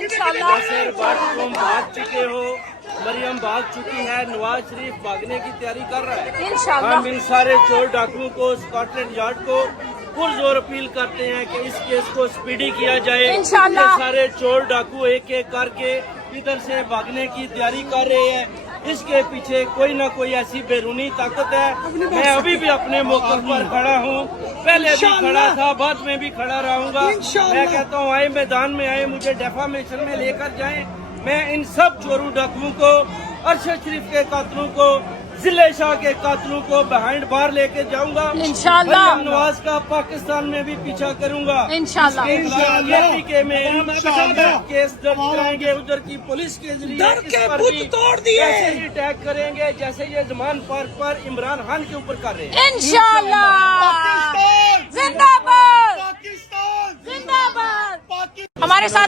इंशाल्लाह। नासिर भट्ट तुम भाग चुके हो, मरियम भाग चुकी है, नवाज शरीफ भागने की तैयारी कर रहा है। इंशाल्लाह। हम इन सारे चोर डाकुओं को, स्कॉटलैंड यार्ड को पुरजोर अपील करते हैं कि इस केस को स्पीडी किया जाए। इंशाल्लाह। ये सारे चोर डाकू एक एक करके इधर से भागने की तैयारी कर रहे हैं। इसके पीछे कोई ना कोई ऐसी बैरूनी ताकत है। मैं अभी भी अपने मौक़िफ़ पर खड़ा हूँ, पहले भी खड़ा था, बाद में भी खड़ा रहूंगा। मैं कहता हूँ आए मैदान में आए, मुझे डेफामेशन में लेकर जाएं। मैं इन सब चोरों डाकुओं को, अरशद शरीफ के कातलों को, जिले शाह के कातलों को बिहाइंड बार लेके जाऊंगा। इंशाल्लाह। मरियम नवाज का पाकिस्तान में भी पीछा करूंगा। इंशाल्लाह। के में केस दर्ज कराएंगे, उधर की पुलिस के जरिए इस पर भी ऐसे ही अटैक करेंगे जैसे ये जमान पार्क पर इमरान खान के ऊपर कर रहे हैं। इंशाल्लाह। जिंदाबाद, जिंदाबाद। हमारे साथ